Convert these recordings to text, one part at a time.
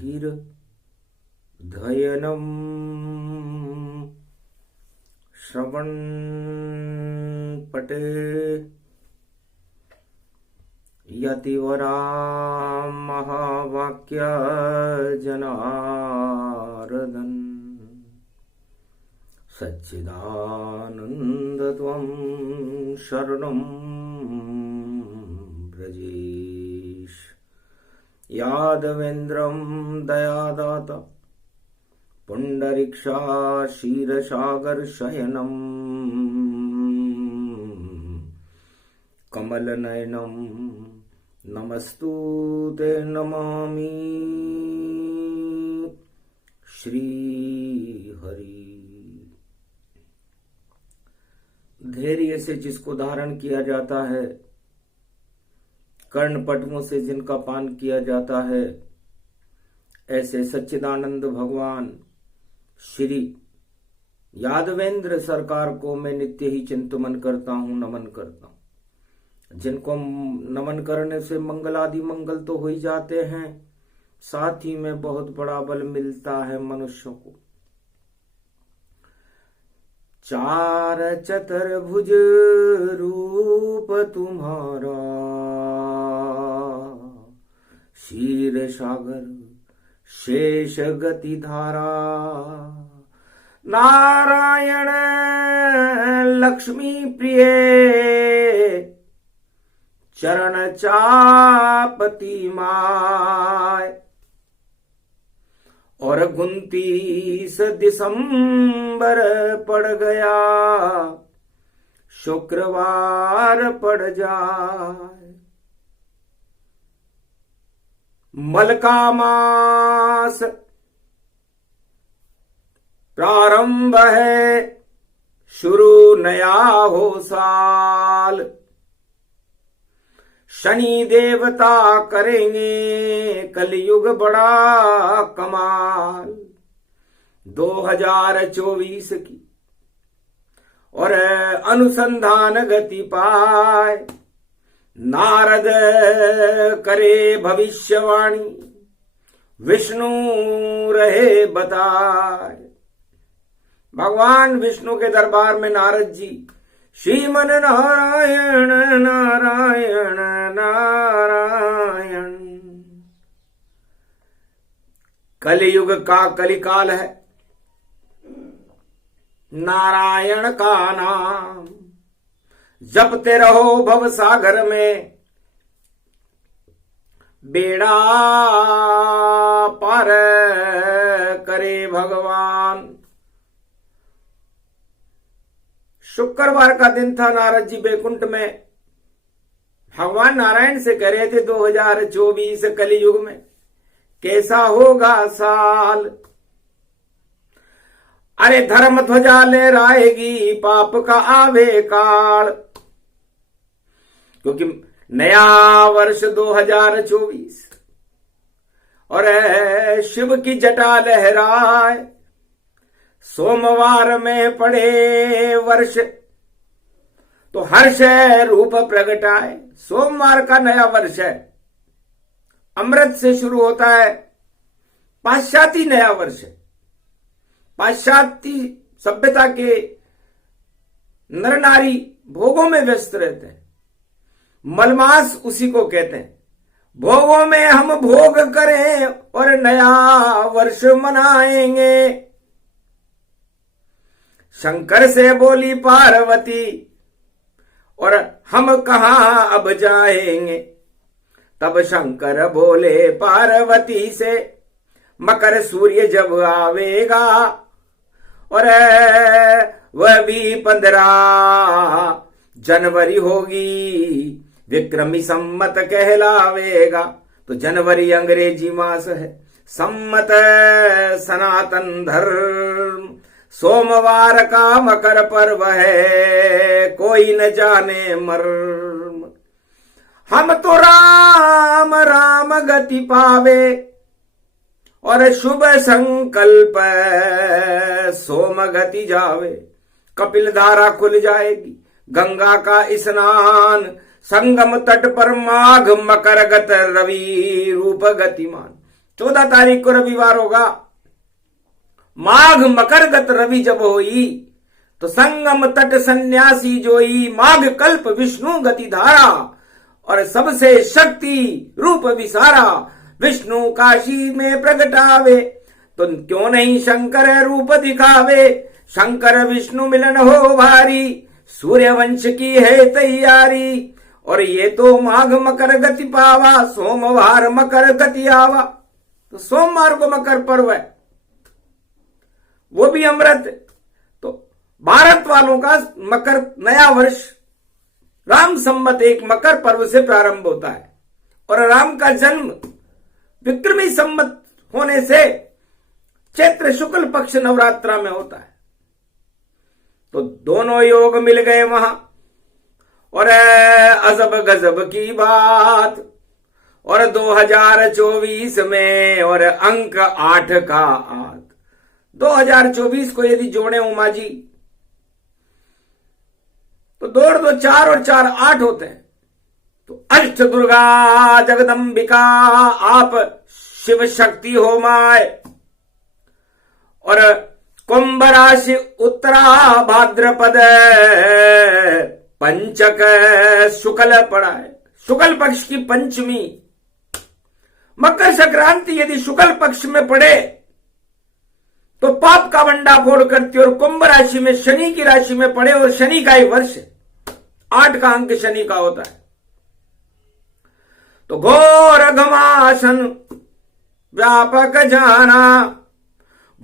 धीर धयनम श्रवण पटे यतिवरा महावाक्य जनार्दन सच्चिदानंद त्वं शरणं ब्रजेश यादवेन्द्रं दयादाता पुंडरीक्षा क्षीरसागर शयनम कमलनयनम नमस्तुते नमामि श्री हरि। धैर्य से जिसको धारण किया जाता है, कर्ण पटुओं से जिनका पान किया जाता है, ऐसे सच्चिदानंद भगवान श्री यादवेंद्र सरकार को मैं नित्य ही चिंतन करता हूं, नमन करता हूं। जिनको नमन करने से मंगल आदि मंगल तो हो ही जाते हैं, साथ ही में बहुत बड़ा बल मिलता है मनुष्य को। चार चतुर्भुज रूप तुम्हारा, क्षीर सागर शेष गति धारा, नारायण लक्ष्मी प्रिय चरण चापती माय। और 29 दिसंबर पड़ गया, शुक्रवार पड़ जाए। मलका मास प्रारंभ है, शुरू नया हो साल। शनि देवता करेंगे कलयुग बड़ा कमाल। 2024 की और अनुसंधान गति पाए, नारद करे भविष्यवाणी, विष्णु रहे बताए। भगवान विष्णु के दरबार में नारद जी श्रीमन नारायण नारायण नारायण। कलयुग का कलिकाल है, नारायण का नाम जपते रहो भव सागर में, बेड़ा पार करे भगवान। शुक्रवार का दिन था। नारद जी बैकुंठ में भगवान नारायण से कह रहे थे 2024 कलयुग में कैसा होगा साल। अरे धर्म ध्वजा लहराएगी, पाप का आवे काल। क्योंकि नया वर्ष 2024 और शिव की जटा लहराए। सोमवार में पड़े वर्ष तो हर्ष रूप प्रगटाए। सोमवार का नया वर्ष है, अमृत से शुरू होता है। पाश्चात्य नया वर्ष है। पाश्चात्य सभ्यता के नर नारी भोगों में व्यस्त रहते हैं। मलमास उसी को कहते हैं। भोगों में हम भोग करें और नया वर्ष मनाएंगे। शंकर से बोली पार्वती, और हम कहां अब जाएंगे। तब शंकर बोले पार्वती से, मकर सूर्य जब आवेगा और वह भी 15 जनवरी होगी, विक्रमी सम्मत कहलावेगा। तो जनवरी अंग्रेजी मास है, सम्मत सनातन धर्म। सोमवार का मकर पर्व है, कोई न जाने मर्म। हम तो राम राम गति पावे और शुभ संकल्प सोम गति जावे। कपिल धारा खुल जाएगी, गंगा का स्नान, संगम तट पर माघ मकर गत रवि रूप गतिमान। 14 तारीख को रविवार होगा। माघ मकरगत रवि जब होई, तो संगम तट सन्यासी जोई। माघ कल्प विष्णु गति धारा, और सबसे शक्ति रूप विसारा। विष्णु काशी में प्रगटावे, तो क्यों नहीं शंकर रूप दिखावे। शंकर विष्णु मिलन हो भारी, सूर्यवंश की है तैयारी। और ये तो माघ मकर गति पावा, सोमवार मकर गति आवा। तो सोमवार को मकर पर्व है, वो भी अमृत। तो भारत वालों का मकर नया वर्ष राम संवत एक मकर पर्व से प्रारंभ होता है। और राम का जन्म विक्रमी संवत होने से चैत्र शुक्ल पक्ष नवरात्रा में होता है। तो दोनों योग मिल गए वहां। और अजब गजब की बात, और 2024 में और अंक 8 का 2024 को यदि जोड़े उमा जी, तो 2 2 4 और 4 8 होते हैं। तो अष्ट दुर्गा जगदम्बिका आप शिव शक्ति हो माए। और कुंभ राशि उत्तरा भाद्रपद पंचक शुक्ल पड़ा है, शुक्ल पक्ष की पंचमी। मकर संक्रांति यदि शुक्ल पक्ष में पड़े तो पाप का भंडाफोड़ करती है। और कुंभ राशि में शनि की राशि में पड़े, और शनि का ही वर्ष 8 का अंक शनि का होता है। तो घोर घमासन व्यापक जाना,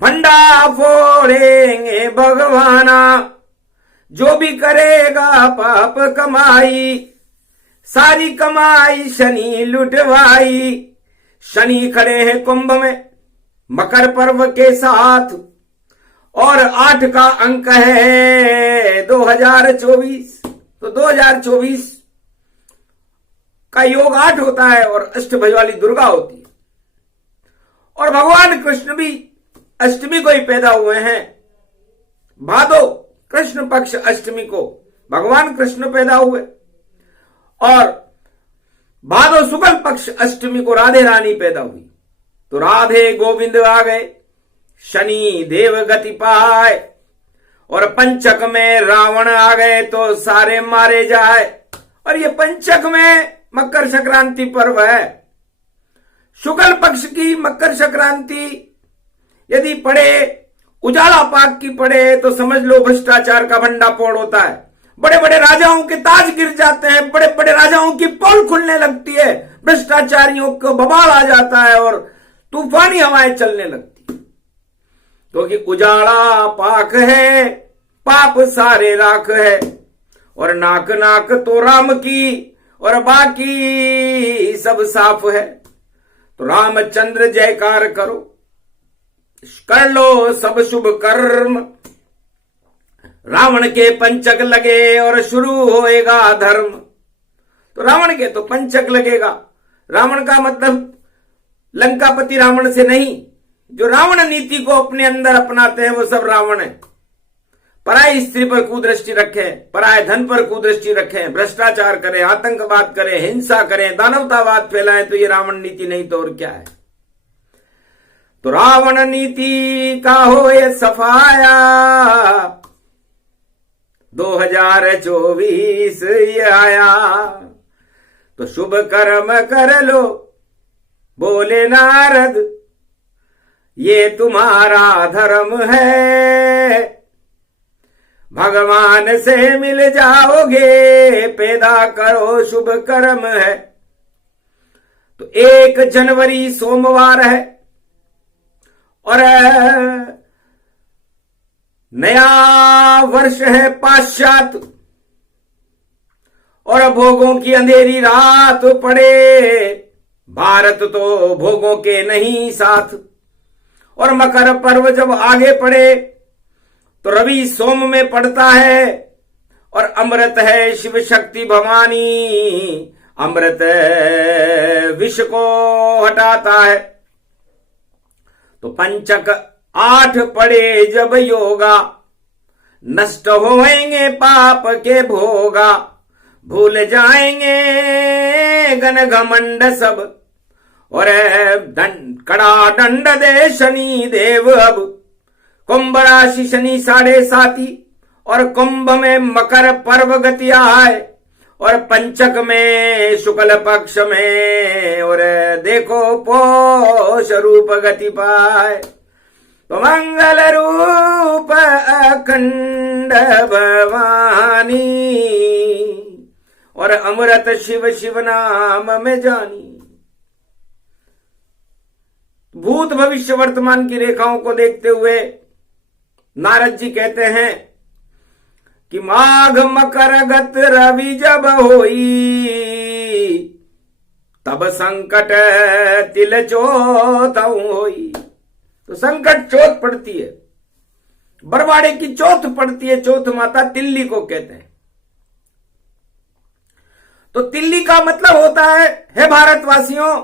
भंडा फोड़ेंगे भगवाना। जो भी करेगा पाप कमाई, सारी कमाई शनि लुटवाई। शनि खड़े हैं कुंभ में मकर पर्व के साथ, और 8 का अंक है 2024। तो 2024 का योग 8 होता है, और अष्टभुज वाली दुर्गा होती है। और भगवान कृष्ण भी अष्टमी को ही पैदा हुए हैं। भादो कृष्ण पक्ष अष्टमी को भगवान कृष्ण पैदा हुए, और भादो शुक्ल पक्ष अष्टमी को राधे रानी पैदा हुई। तो राधे गोविंद आ गए, शनि देव गति पाए। और पंचक में रावण आ गए तो सारे मारे जाए। और ये पंचक में मकर संक्रांति पर्व है। शुक्ल पक्ष की मकर संक्रांति यदि पड़े, उजाला पाक की पड़े, तो समझ लो भ्रष्टाचार का भंडाफोड़ होता है। बड़े बड़े राजाओं के ताज गिर जाते हैं, बड़े बड़े राजाओं की पोल खुलने लगती है, भ्रष्टाचारियों को बवाल आ जाता है, और तूफानी हवाएं चलने लगती है। क्योंकि उजाला पाक है, पाप सारे राख है। और नाक नाक तो राम की, और बाकी सब साफ है। तो रामचंद्र जयकार करो, कर लो सब शुभ कर्म। रावण के पंचक लगे और शुरू होएगा धर्म। तो रावण के तो पंचक लगेगा। रावण का मतलब लंकापति रावण से नहीं, जो रावण नीति को अपने अंदर अपनाते हैं वो सब रावण है। पराई स्त्री पर कुदृष्टि रखें, पराय धन पर कुदृष्टि रखें, भ्रष्टाचार करें, आतंकवाद करें, हिंसा करें, दानवतावाद फैलाएं, तो ये रावण नीति नहीं तो और क्या है। तो रावण नीति का हो ये सफाया, 2024 ये आया। तो शुभ कर्म कर लो, बोले नारद, ये तुम्हारा धर्म है। भगवान से मिल जाओगे, पैदा करो शुभ कर्म है। तो 1 जनवरी सोमवार है, और नया वर्ष है पाश्चात, और भोगों की अंधेरी रात पड़े। भारत तो भोगों के नहीं साथ। और मकर पर्व जब आगे पड़े तो रवि सोम में पड़ता है, और अमृत है शिव शक्ति भवानी। अमृत विष को हटाता है। तो पंचक 8 पड़े जब योगा, नष्ट होएंगे पाप के भोगा। भूल जाएंगे घन घमंड सब, और कड़ा दंड दे शनि देव। अब कुंभ राशि शनि 7.5 और कुंभ में मकर पर्व गति आए और पंचक में शुक्ल पक्ष में और देखो पोष रूप गति पाए। तो मंगल रूप अखंड भवानी और अमृत शिव शिव नाम में जानी। भूत भविष्य वर्तमान की रेखाओं को देखते हुए नारद जी कहते हैं कि माघ मकर गत रवि जब होई, तब संकट तिल चौथ होई। तो संकट चौथ पड़ती है, बरवाड़े की चौथ पड़ती है। चौथ माता तिल्ली को कहते हैं। तो तिल्ली का मतलब होता है भारतवासियों,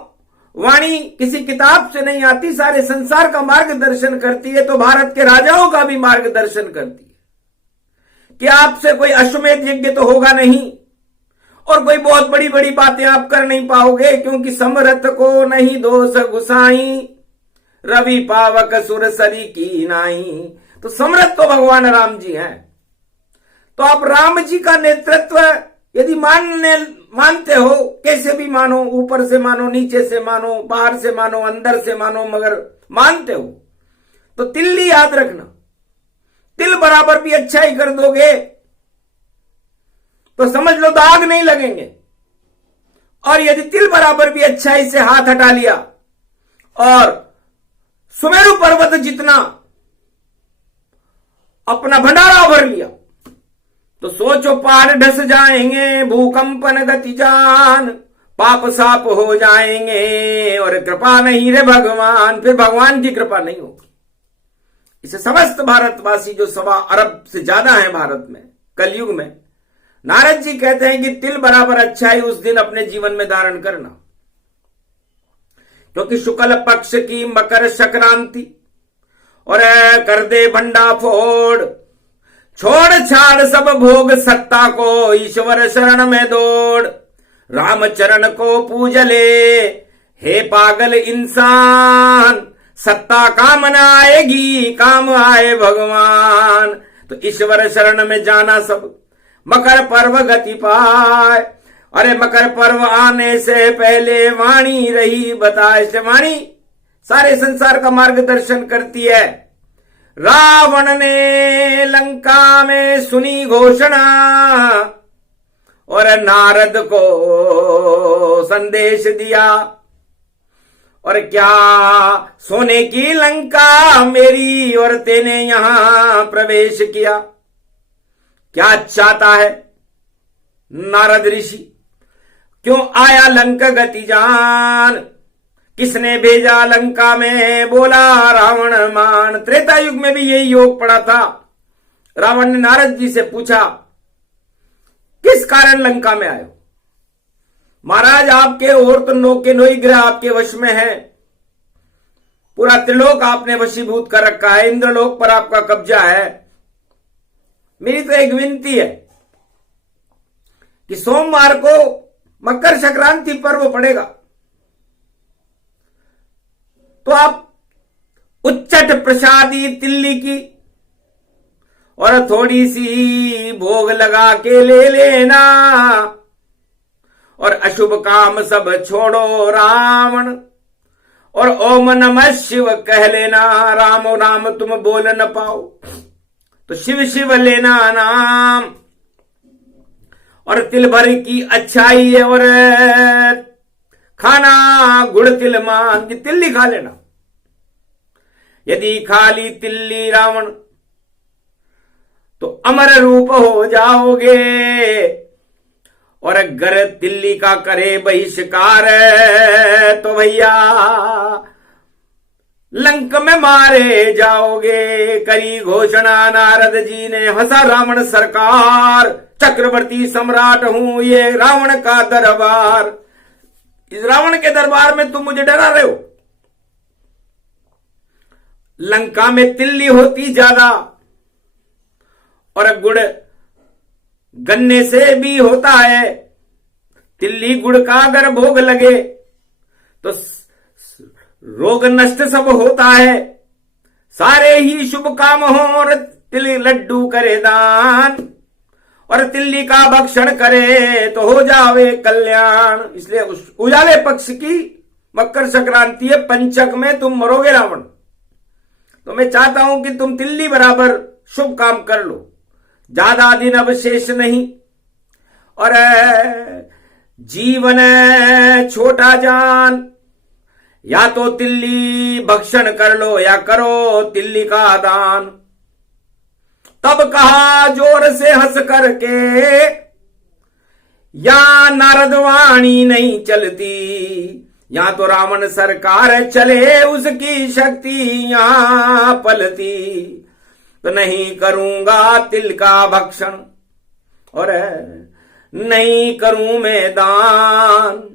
वाणी किसी किताब से नहीं आती, सारे संसार का मार्गदर्शन करती है। तो भारत के राजाओं का भी मार्गदर्शन करती है कि आपसे कोई अश्वमेध यज्ञ तो होगा नहीं और कोई बहुत बड़ी बड़ी बातें आप कर नहीं पाओगे, क्योंकि समरथ को नहीं दोष गुसाई, रवि पावक सुर सरी की नाही। तो समरथ तो भगवान राम जी हैं। तो आप राम जी का नेतृत्व यदि मानते हो, कैसे भी मानो, ऊपर से मानो, नीचे से मानो, बाहर से मानो, अंदर से मानो, मगर मानते हो तो तिल्ली याद रखना। तिल बराबर भी अच्छाई कर दोगे तो समझ लो दाग नहीं लगेंगे। और यदि तिल बराबर भी अच्छाई से हाथ हटा लिया और सुमेरु पर्वत जितना अपना भंडारा भर लिया तो सोचो पहाड़ ढस जाएंगे, भूकंपन गति जान, पाप साप हो जाएंगे और कृपा नहीं रे भगवान, फिर भगवान की कृपा नहीं होगी। इसे समस्त भारतवासी जो 1.25 अरब से ज्यादा है भारत में कलयुग में, नारद जी कहते हैं कि तिल बराबर अच्छाई उस दिन अपने जीवन में धारण करना, क्योंकि शुक्ल पक्ष की मकर संक्रांति और कर दे भंडा फोड़, छोड़ छाड़ सब भोग सत्ता को, ईश्वर शरण में दौड़, राम चरण को पूज ले हे पागल इंसान, सत्ता काम न आएगी काम आए भगवान। तो ईश्वर शरण में जाना सब, मकर पर्व गति पाए। अरे मकर पर्व आने से पहले वाणी रही बताए, से वाणी सारे संसार का मार्गदर्शन करती है। रावण ने लंका में सुनी घोषणा और नारद को संदेश दिया, और क्या सोने की लंका मेरी और तेने यहां प्रवेश किया। क्या चाहता है नारद ऋषि, क्यों आया लंका गति जान, किसने भेजा लंका में, बोला रावण मान। त्रेता युग में भी यही योग पड़ा था। रावण ने नारद जी से पूछा किस कारण लंका में आए हो। महाराज आपके और तो 9 के 9 ग्रह आपके वश में है, पूरा त्रिलोक आपने वशीभूत कर रखा है, इंद्रलोक पर आपका कब्जा है। मेरी तो एक विनती है कि सोमवार को मकर संक्रांति पर्व पड़ेगा तो आप उच्चट प्रसादी तिल्ली की और थोड़ी सी भोग लगा के ले लेना, और अशुभ काम सब छोड़ो रावण, और ओम नमः शिव कह लेना। राम नाम तुम बोल न पाओ तो शिव शिव लेना नाम, और तिल भर की अच्छाई है और खाना गुड़ तिल मान की तिल्ली खा लेना। यदि खाली तिल्ली रावण तो अमर रूप हो जाओगे, और अगर तिल्ली का करे बहिष्कार तो भैया लंक में मारे जाओगे। करी घोषणा नारद जी ने, हंसा रावण सरकार, चक्रवर्ती सम्राट हूं ये रावण का दरबार। इस रावण के दरबार में तुम मुझे डरा रहे हो। लंका में तिल्ली होती ज्यादा और गुड़ गन्ने से भी होता है। तिल्ली गुड़ का अगर भोग लगे तो रोग नष्ट सब होता है, सारे ही शुभ काम हो, और तिल लड्डू करे दान, और तिल्ली का भक्षण करे तो हो जावे कल्याण। इसलिए उजाले पक्ष की मकर संक्रांति है, पंचक में तुम मरोगे रावण। तो मैं चाहता हूं कि तुम तिल्ली बराबर शुभ काम कर लो, ज्यादा दिन अब शेष नहीं, और जीवन छोटा जान, या तो तिल्ली भक्षण कर लो या करो तिल्ली का दान। तब कहा जोर से हंस करके, या नारद वाणी नहीं चलती, या तो रावण सरकार चले उसकी शक्ति यहां पलती, तो नहीं करूंगा तिल का भक्षण और नहीं करूं मैं दान।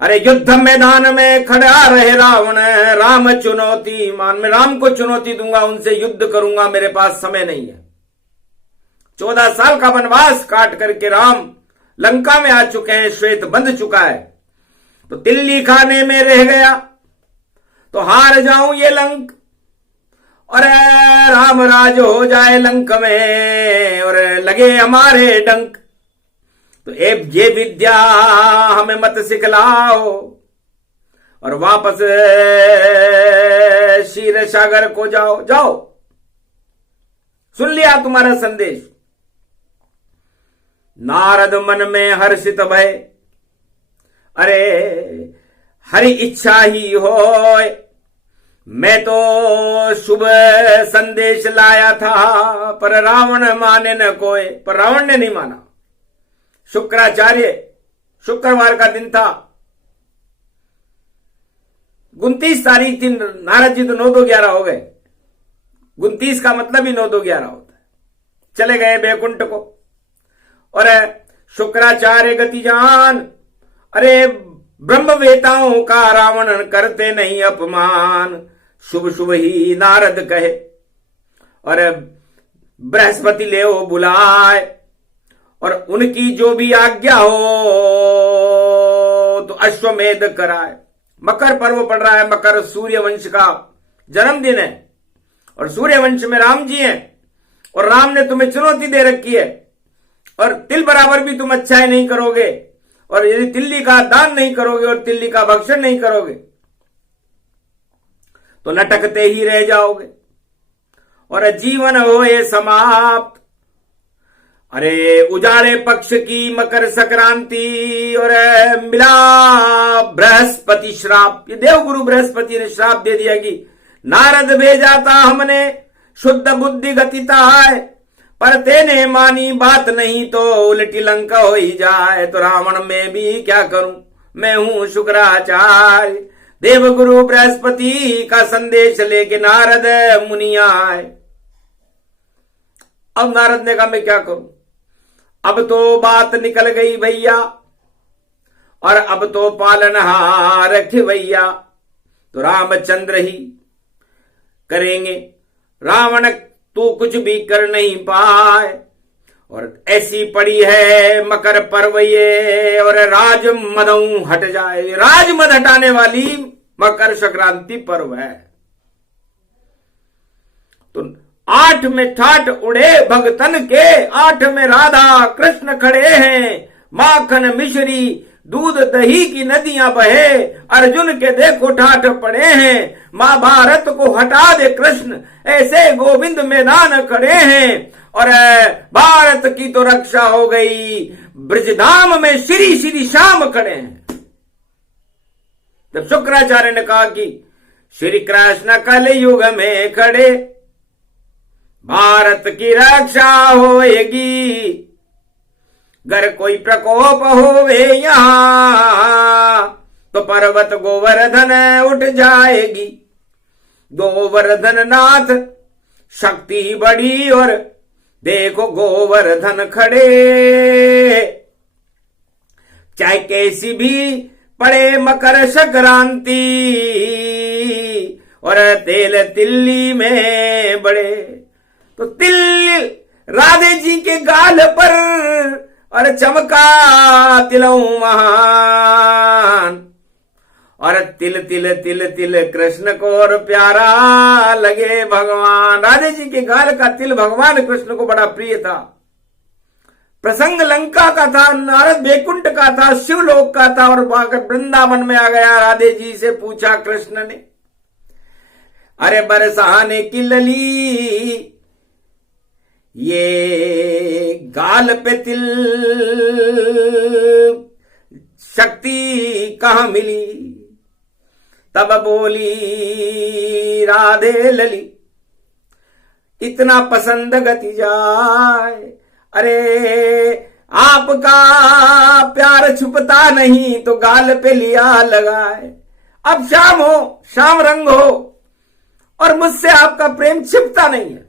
अरे युद्ध मैदान में खड़ा रहे रावण, राम चुनौती मान, मैं राम को चुनौती दूंगा, उनसे युद्ध करूंगा, मेरे पास समय नहीं है। 14 साल का वनवास काट करके राम लंका में आ चुके हैं, श्वेत बंध चुका है, तो तिल्ली खाने में रह गया तो हार जाऊं ये लंक, और राम राज हो जाए लंक में, और लगे हमारे डंक। तो ये विद्या हमें मत सिखलाओ, और वापस क्षीर सागर को जाओ। जाओ, सुन लिया तुम्हारा संदेश। नारद मन में हर्षित भय, अरे हरि इच्छा ही होय, मैं तो शुभ संदेश लाया था, पर रावण माने न कोई। पर रावण ने नहीं माना। शुक्राचार्य, शुक्रवार का दिन था, 29 तारीख थी, नारद जी तो 9-2-11 हो गए। 29 का मतलब ही 9-2-11 होता है। चले गए बैकुंठ को, और शुक्राचार्य गति जान, अरे ब्रह्मवेताओं का रावण करते नहीं अपमान, शुभ शुभ ही नारद कहे, और बृहस्पति ले बुलाए, और उनकी जो भी आज्ञा हो तो अश्वमेध कराए। मकर पर्व पड़ रहा है, मकर सूर्य वंश का जन्मदिन है, और सूर्य वंश में राम जी हैं, और राम ने तुम्हें चुनौती दे रखी है, और तिल बराबर भी तुम अच्छाई नहीं करोगे, और यदि तिल्ली का दान नहीं करोगे और तिल्ली का भक्षण नहीं करोगे तो लटकते ही रह जाओगे, और जीवन हो ये समाप्त। अरे उजाले पक्ष की मकर संक्रांति, और मिला बृहस्पति श्राप। ये देवगुरु बृहस्पति ने श्राप दे दिया कि नारद भेजा था हमने, शुद्ध बुद्धि गतिता है, पर तेने मानी बात नहीं, तो उल्टी लंका हो ही जाए। तो रावण में भी क्या करूं, मैं हूं शुक्राचार्य। देवगुरु बृहस्पति का संदेश लेके नारद मुनि आए। अब नारद ने कहा मैं क्या करूं, अब तो बात निकल गई भैया, और अब तो पालनहार खिवैया, तो रामचंद्र ही करेंगे, रावण तू कुछ भी कर नहीं पाए। और ऐसी पड़ी है मकर पर्व ये, और राज मदऊ हट जाए, राजमद हटाने वाली मकर संक्रांति पर्व है। तो 8 में ठाठ उड़े भगतन के, 8 में राधा कृष्ण खड़े हैं, माखन मिश्री दूध दही की नदियां बहे, अर्जुन के देखो ठाठ पड़े हैं, महाभारत को हटा दे कृष्ण, ऐसे गोविंद मैदान खड़े हैं, और भारत की तो रक्षा हो गई, ब्रजधाम में श्री श्री श्याम खड़े हैं। जब शुक्राचार्य ने कहा कि श्री कृष्ण कल युग में खड़े, भारत की रक्षा होएगी, अगर कोई प्रकोप होवे यहां, तो पर्वत गोवर्धन उठ जाएगी। गोवर्धन नाथ शक्ति बड़ी, और देखो गोवर्धन खड़े, चाहे कैसी भी पड़े मकर संक्रांति, और तेल तिल्ली में बड़े। तो तिल राधे जी के गाल पर, और चमका तिलऊ महान, और तिल तिल तिल तिल कृष्ण को और प्यारा लगे भगवान। राधे जी के गाल का तिल भगवान कृष्ण को बड़ा प्रिय था। प्रसंग लंका का था, नारद बैकुंठ का था, शिवलोक का था, और वृंदावन में आ गया। राधे जी से पूछा कृष्ण ने, अरे बरसाने की लली ये गाल पे तिल शक्ति कहां मिली? तब बोली राधे लली इतना पसंद गति जाए। अरे आपका प्यार छुपता नहीं तो गाल पे लिया लगाए। अब शाम हो, शाम रंग हो, और मुझसे आपका प्रेम छिपता नहीं है।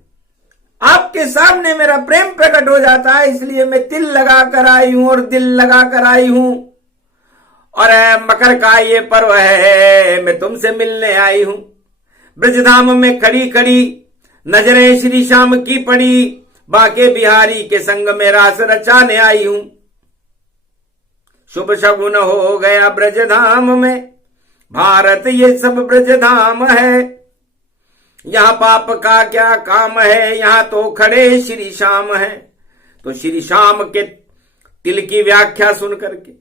आपके सामने मेरा प्रेम प्रकट हो जाता है, इसलिए मैं तिल लगा कर आई हूं और दिल लगा कर आई हूं। और मकर का ये पर्व है, मैं तुमसे मिलने आई हूं। ब्रजधाम में खड़ी खड़ी नजरें श्री श्याम की पड़ी, बाके बिहारी के संग में रास रचाने आई हूं। शुभ शगुन हो गया ब्रजधाम में, भारत ये सब ब्रजधाम है। यहां पाप का क्या काम है, यहां तो खड़े श्री श्याम है। तो श्री श्याम के तिल की व्याख्या सुन करके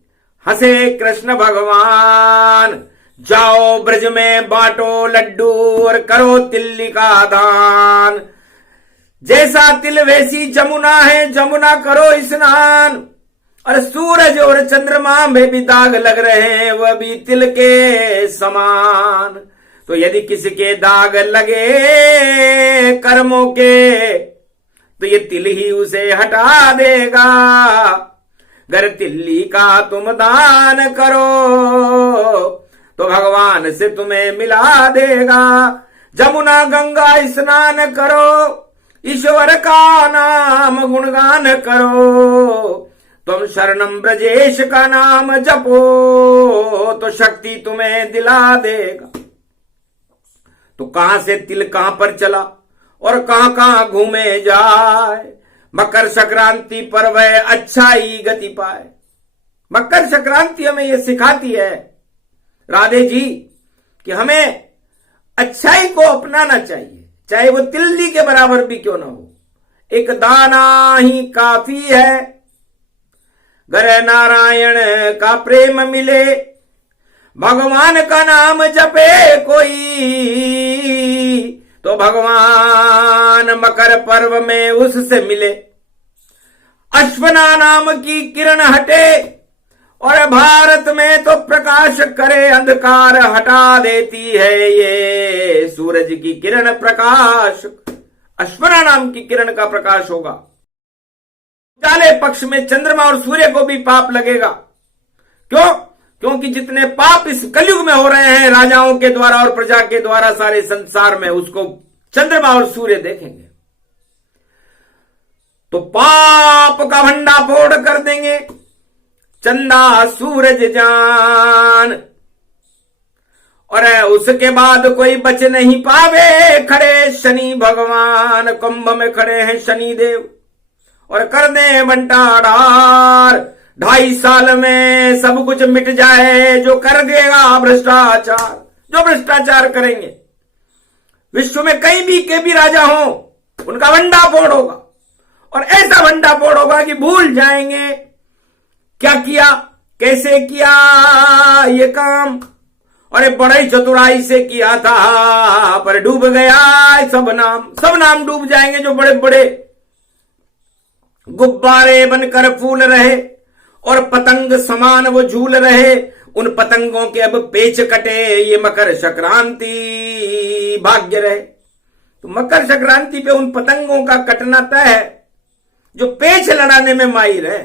हंसे कृष्ण भगवान। जाओ ब्रज में बांटो लड्डू और करो तिल्ली का दान। जैसा तिल वैसी जमुना है, जमुना करो स्नान। और सूरज और चंद्रमा में भी दाग लग रहे हैं, वह भी तिल के समान। तो यदि किसी के दाग लगे कर्मों के, तो ये तिल ही उसे हटा देगा। गर तिल्ली का तुम दान करो तो भगवान से तुम्हें मिला देगा। जमुना गंगा स्नान करो, ईश्वर का नाम गुणगान करो। तुम शरणम ब्रजेश का नाम जपो तो शक्ति तुम्हें दिला देगा। तो कहां से तिल कहां पर चला और कहां कहां घूमे जाए। मकर संक्रांति पर्व अच्छाई गति पाए। मकर संक्रांति हमें यह सिखाती है राधे जी कि हमें अच्छाई को अपनाना चाहिए, चाहे वो तिल्ली के बराबर भी क्यों ना हो। एक दाना ही काफी है, गर नारायण का प्रेम मिले। भगवान का नाम जपे कोई तो भगवान मकर पर्व में उससे मिले। अश्वना नाम की किरण हटे और भारत में तो प्रकाश करे। अंधकार हटा देती है ये सूरज की किरण प्रकाश। अश्वना नाम की किरण का प्रकाश होगा। उजाले पक्ष में चंद्रमा और सूर्य को भी पाप लगेगा। क्यों? क्योंकि जितने पाप इस कलयुग में हो रहे हैं राजाओं के द्वारा और प्रजा के द्वारा सारे संसार में, उसको चंद्रमा और सूर्य देखेंगे तो पाप का भंडाफोड़ कर देंगे। चंदा सूरज जान, और उसके बाद कोई बच नहीं पावे। खड़े शनि भगवान, कुंभ में खड़े हैं शनि देव और कर दे बंटाधार। 2.5 साल में सब कुछ मिट जाए जो कर देगा भ्रष्टाचार। जो भ्रष्टाचार करेंगे, विश्व में कहीं भी के भी राजा हो, उनका भंडाफोड़ होगा। और ऐसा भंडाफोड़ होगा कि भूल जाएंगे क्या किया, कैसे किया ये काम। और बड़ी चतुराई से किया था पर डूब गया सब नाम डूब जाएंगे। जो बड़े बड़े गुब्बारे बनकर फूल रहे और पतंग समान वो झूल रहे, उन पतंगों के अब पेच कटे। ये मकर संक्रांति भाग्य रहे। तो मकर संक्रांति पे उन पतंगों का कटना तय है जो पेच लड़ाने में माहिर है।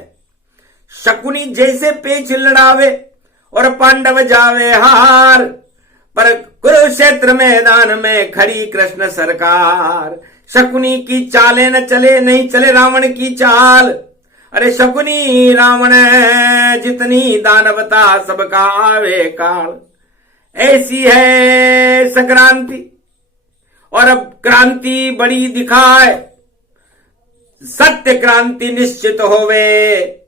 शकुनी जैसे पेच लड़ावे और पांडव जावे हार, पर कुरुक्षेत्र मैदान में खड़ी कृष्ण सरकार। शकुनी की चालें न चले, नहीं चले रावण की चाल। अरे शकुनी रावण जितनी दानवता सबका आवे काल। ऐसी है संक्रांति। और अब क्रांति बड़ी दिखाए, सत्य क्रांति निश्चित होवे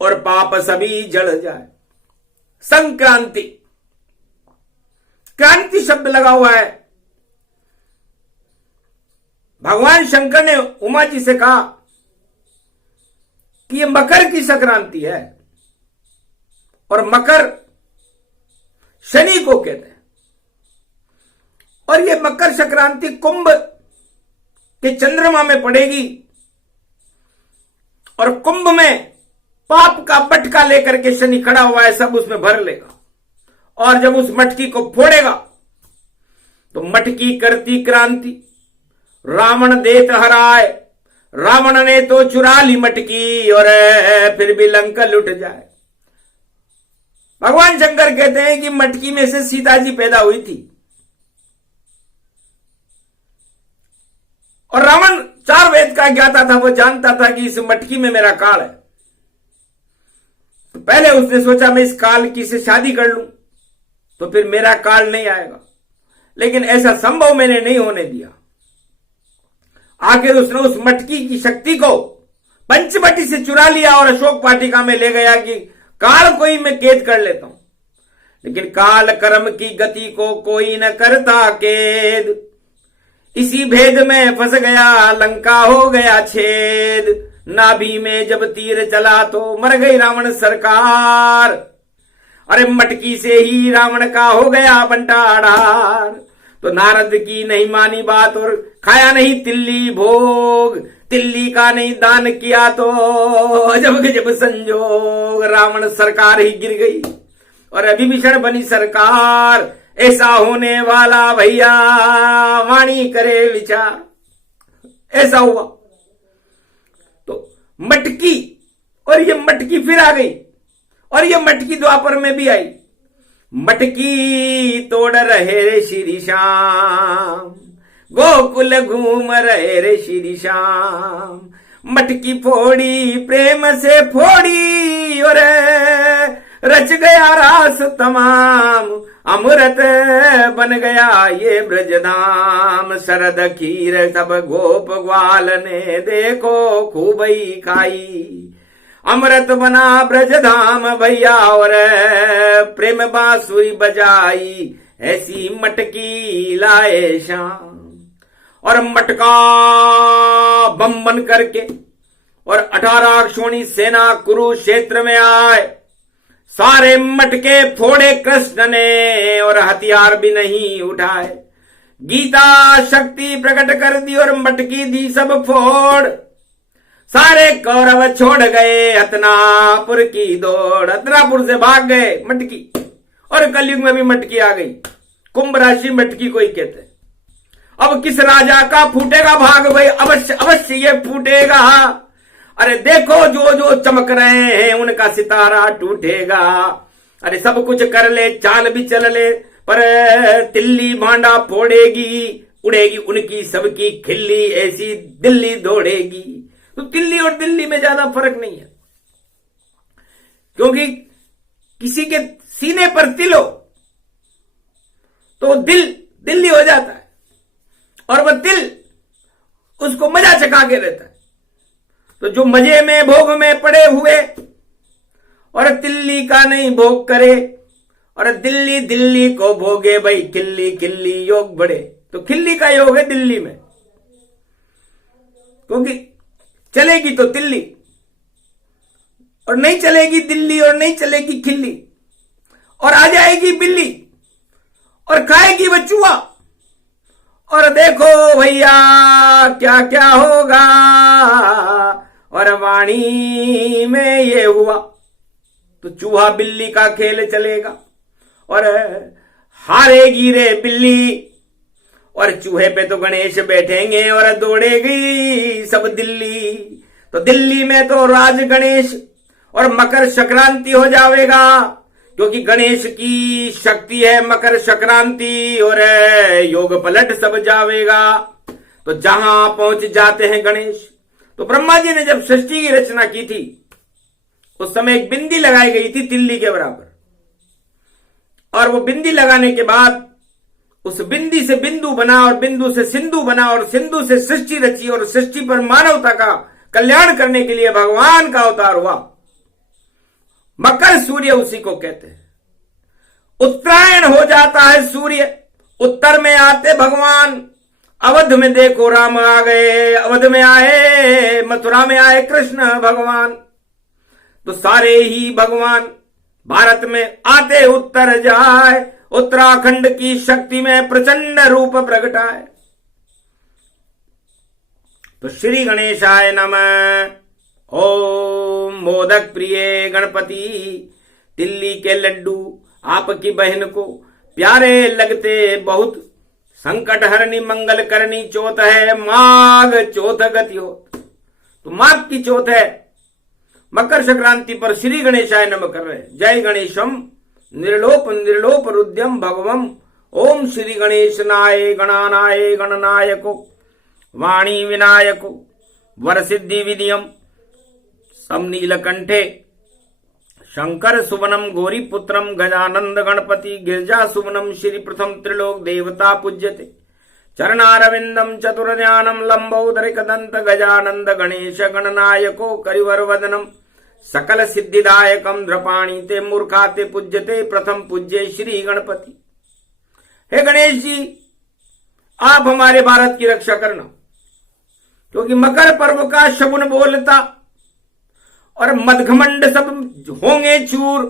और पाप सभी जड़ जाए। संक्रांति क्रांति शब्द लगा हुआ है। भगवान शंकर ने उमा जी से कहा कि यह मकर की संक्रांति है, और मकर शनि को कहते हैं, और यह मकर संक्रांति कुंभ के चंद्रमा में पड़ेगी, और कुंभ में पाप का मटका लेकर के शनि खड़ा हुआ है, सब उसमें भर लेगा, और जब उस मटकी को फोड़ेगा तो मटकी करती क्रांति, रावण देत हराए, रावण ने तो चुरा ली मटकी, और फिर भी लंका लुट जाए। भगवान शंकर कहते हैं कि मटकी में से सीता जी पैदा हुई थी, और रावण 4 वेद का ज्ञाता था, वो जानता था कि इस मटकी में मेरा काल है। तो पहले उसने सोचा मैं इस काल की से शादी कर लूं तो फिर मेरा काल नहीं आएगा, लेकिन ऐसा संभव मैंने नहीं होने दिया। आखिर उसने उस मटकी की शक्ति को पंचवटी से चुरा लिया और अशोक वाटिका में ले गया कि काल कोई मैं कैद कर लेता हूं, लेकिन काल कर्म की गति को कोई न करता कैद, इसी भेद में फंस गया, लंका हो गया छेद, नाभि में जब तीर चला तो मर गई रावण सरकार, अरे मटकी से ही रावण का हो गया बंटाढ़ार। तो नारद की नहीं मानी बात और खाया नहीं तिल्ली भोग, तिल्ली का नहीं दान किया तो अजब गजब संजोग, रावण सरकार ही गिर गई और विभीषण बनी सरकार, ऐसा होने वाला भैया वाणी करे विचार। ऐसा हुआ तो मटकी, और ये मटकी फिर आ गई, और ये मटकी द्वापर में भी आई। मटकी तोड़ रहे रे श्री श्याम, गोकुल घूम रहे रे श्री श्याम, मटकी फोड़ी प्रेम से फोड़ी, और रच गया रास तमाम, अमृत बन गया ये ब्रजधाम, शरद खीर सब गोप ग्वाल ने देखो खूब ही खाई, अमृत बना ब्रजधाम भैया, और प्रेम बांसुरी बजाई, ऐसी मटकी लाए श्याम। और मटका बम बन करके और 18 अक्षोणी सेना कुरुक्षेत्र में आए, सारे मटके फोड़े कृष्ण ने और हथियार भी नहीं उठाए, गीता शक्ति प्रकट कर दी और मटकी दी सब फोड़, सारे कौरव छोड़ गए हतनापुर की दौड़, हतनापुर से भाग गए मटकी, और कलयुग में भी मटकी आ गई। कुंभ राशि मटकी को ही कहते हैं। अब किस राजा का फूटेगा भाग भाई, अवश्य अवश्य ये फूटेगा, अरे देखो जो जो चमक रहे हैं उनका सितारा टूटेगा, अरे सब कुछ कर ले चाल भी चल ले, पर तिल्ली भांडा फोड़ेगी, उड़ेगी उनकी सबकी खिल्ली, ऐसी दिल्ली दौड़ेगी। तो दिल्ली और दिल्ली में ज्यादा फर्क नहीं है, क्योंकि किसी के सीने पर तिल हो तो दिल दिल्ली हो जाता है, और वह दिल उसको मजा चखा के रहता है। तो जो मजे में भोग में पड़े हुए और दिल्ली का नहीं भोग करे, और दिल्ली दिल्ली को भोगे भाई, खिल्ली खिल्ली योग बढ़े। तो खिल्ली का योग है दिल्ली में, क्योंकि चलेगी तो दिल्ली, और नहीं चलेगी दिल्ली, और नहीं चलेगी खिल्ली, और आ जाएगी बिल्ली और खाएगी वह चूहा, और देखो भैया क्या क्या होगा। और वाणी में ये हुआ तो चूहा बिल्ली का खेल चलेगा, और हारेगी रे बिल्ली, और चूहे पे तो गणेश बैठेंगे और दौड़ेगी सब दिल्ली। तो दिल्ली में तो राज गणेश, और मकर संक्रांति हो जाएगा, क्योंकि गणेश की शक्ति है मकर संक्रांति, और योग पलट सब जावेगा। तो जहां पहुंच जाते हैं गणेश, तो ब्रह्मा जी ने जब सृष्टि की रचना की थी उस समय एक बिंदी लगाई गई थी तिल्ली के बराबर, और वो बिंदी लगाने के बाद उस बिंदी से बिंदु बना, और बिंदु से सिंधु बना, और सिंधु से सृष्टि रची, और सृष्टि पर मानवता का कल्याण करने के लिए भगवान का अवतार हुआ। मकर सूर्य उसी को कहते हैं। उत्तरायण हो जाता है सूर्य, उत्तर में आते भगवान, अवध में देखो राम आ गए, अवध में आए, मथुरा में आए कृष्ण भगवान। तो सारे ही भगवान भारत में आते उत्तर जाए, उत्तराखंड की शक्ति में प्रचंड रूप प्रगटाए। तो श्री गणेशाय नमः। ओम मोदक प्रिय गणपति, दिल्ली के लड्डू आपकी बहन को प्यारे लगते बहुत, संकट हरनी मंगल करनी चौथ है, माघ चौथ गति हो। तो माघ की चौथ है, मकर संक्रांति पर श्री गणेशाय नमः कर रहे। जय गणेशम निर्लोप निर्लोप रुद्यम भगवम। ओम श्री गणेशनाय गणानाय गणनायको वाणी विनायको वरसिद्धि विधियम समनीलकंठे शंकर सुवनम गौरीपुत्रम गजानंद गणपति गिरिजा सुवनम श्री प्रथम त्रिलोक देवता पूज्यते चरणारविंदम चतुर्ध्यानम लंबोदरिकदंत गजानंद गणेश गणनायको करिवर वदनम सकल सिद्धिदायकम द्रपाणी ते मूर्खाते पूज्यते प्रथम पूज्य श्री गणपति। हे गणेश जी, आप हमारे भारत की रक्षा करना, क्योंकि मकर पर्व का शगुन बोलता और मदघमंड सब होंगे चूर,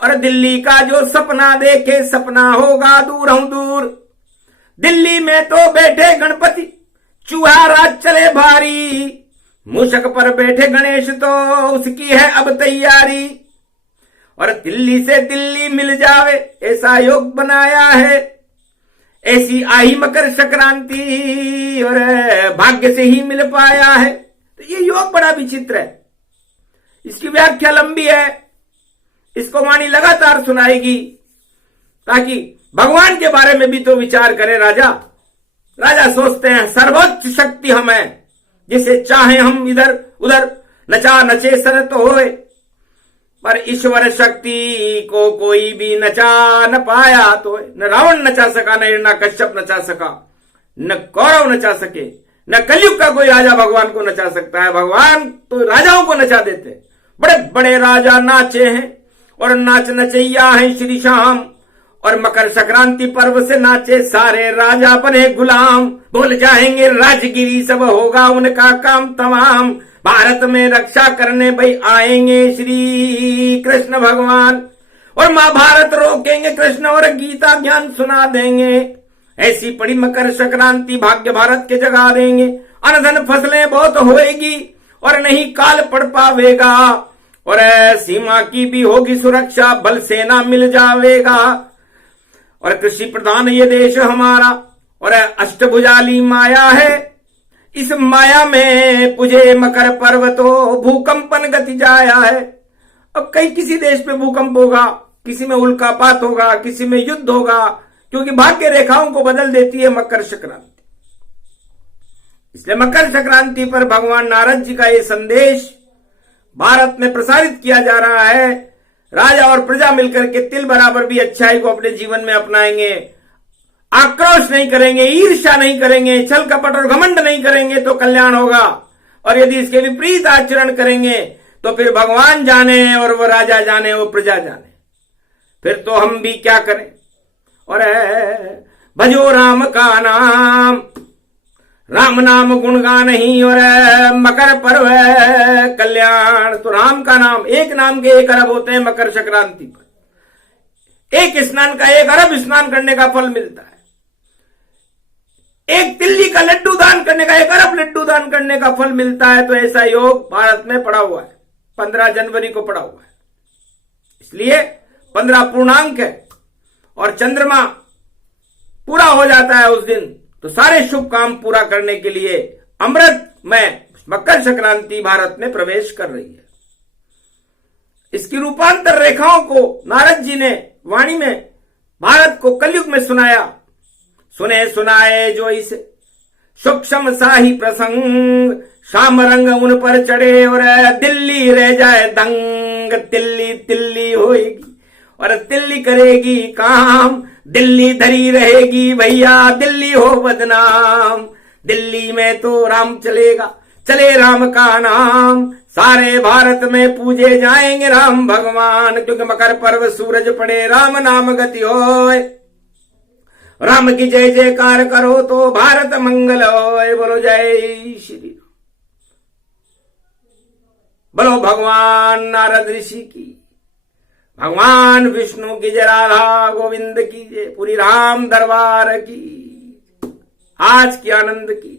और दिल्ली का जो सपना देखे सपना होगा दूर हूं दूर। दिल्ली में तो बैठे गणपति, चूहा राज चले भारी, मूषक पर बैठे गणेश तो उसकी है अब तैयारी। और दिल्ली से दिल्ली मिल जावे ऐसा योग बनाया है, ऐसी आई मकर संक्रांति और भाग्य से ही मिल पाया है। तो ये योग बड़ा विचित्र है, इसकी व्याख्या लंबी है, इसको वाणी लगातार सुनाएगी ताकि भगवान के बारे में भी तो विचार करे राजा। राजा सोचते हैं सर्वोच्च शक्ति हम है, जिसे चाहे हम इधर उधर नचा नचे सर तो होए, पर ईश्वर शक्ति को कोई भी नचा न पाया तो न रावण नचा सका, न हिरण्यकश्यप नचा सका, न कौरव नचा सके, न कलयुग का कोई राजा भगवान को नचा सकता है। भगवान तो राजाओं को नचा देते। बड़े बड़े राजा नाचे हैं और नाच नचैया हैं श्री श्याम, और मकर संक्रांति पर्व से नाचे सारे राजा बने गुलाम। भूल जाएंगे राजगिरी सब होगा उनका काम तमाम, भारत में रक्षा करने भाई आएंगे श्री कृष्ण भगवान, और महाभारत रोकेंगे कृष्ण और गीता ज्ञान सुना देंगे। ऐसी पड़ी मकर संक्रांति भाग्य भारत के जगा देंगे। अनधन फसलें बहुत होएगी और नहीं काल पड़ पावेगा, और सीमा की भी होगी सुरक्षा, बल सेना मिल जावेगा। और कृषि प्रधान ये देश हमारा, और अष्टभुजाली माया है, इस माया में पूजे मकर पर्व तो भूकंपन गति जाया है। अब कहीं किसी देश पे भूकंप होगा, किसी में उल्कापात होगा, किसी में युद्ध होगा, क्योंकि भाग्य रेखाओं को बदल देती है मकर संक्रांति। इसलिए मकर संक्रांति पर भगवान नारद जी का ये संदेश भारत में प्रसारित किया जा रहा है। राजा और प्रजा मिलकर के तिल बराबर भी अच्छाई को अपने जीवन में अपनाएंगे, आक्रोश नहीं करेंगे, ईर्ष्या नहीं करेंगे, छल कपट और घमंड नहीं करेंगे तो कल्याण होगा। और यदि इसके विपरीत आचरण करेंगे तो फिर भगवान जाने और वो राजा जाने, वो प्रजा जाने, फिर तो हम भी क्या करें। और भजो राम का नाम, राम नाम गुणगान ही, और मकर पर्व कल्याण। तो राम का नाम, एक नाम के 1 अरब होते हैं मकर संक्रांति पर। एक स्नान का 1 अरब स्नान करने का फल मिलता है। एक तिल्ली का लड्डू दान करने का 1 अरब लड्डू दान करने का फल मिलता है। तो ऐसा योग भारत में पड़ा हुआ है, 15 जनवरी को पड़ा हुआ है। इसलिए 15 पूर्णांक है और चंद्रमा पूरा हो जाता है उस दिन। तो सारे शुभ काम पूरा करने के लिए अमृत में मकर संक्रांति भारत में प्रवेश कर रही है। इसकी रूपांतर रेखाओं को नारद जी ने वाणी में भारत को कलयुग में सुनाया। सुने सुनाए जो इसे सूक्ष्म शाही प्रसंग, शाम रंग उन पर चढ़े और दिल्ली रह जाए दंग। तिल्ली तिल्ली होएगी और तिल्ली करेगी काम, दिल्ली धरी रहेगी भैया, दिल्ली हो बदनाम। दिल्ली में तो राम चलेगा, चले राम का नाम, सारे भारत में पूजे जाएंगे राम भगवान, क्योंकि मकर पर्व सूरज पड़े राम नाम गति होय। राम की जय जयकार करो तो भारत मंगल होय। बोलो जय श्री राम। बोलो भगवान नारद ऋषि की, भगवान विष्णु की जय, राधा गोविंद की जय, पूरी राम दरबार की, आज की आनंद की।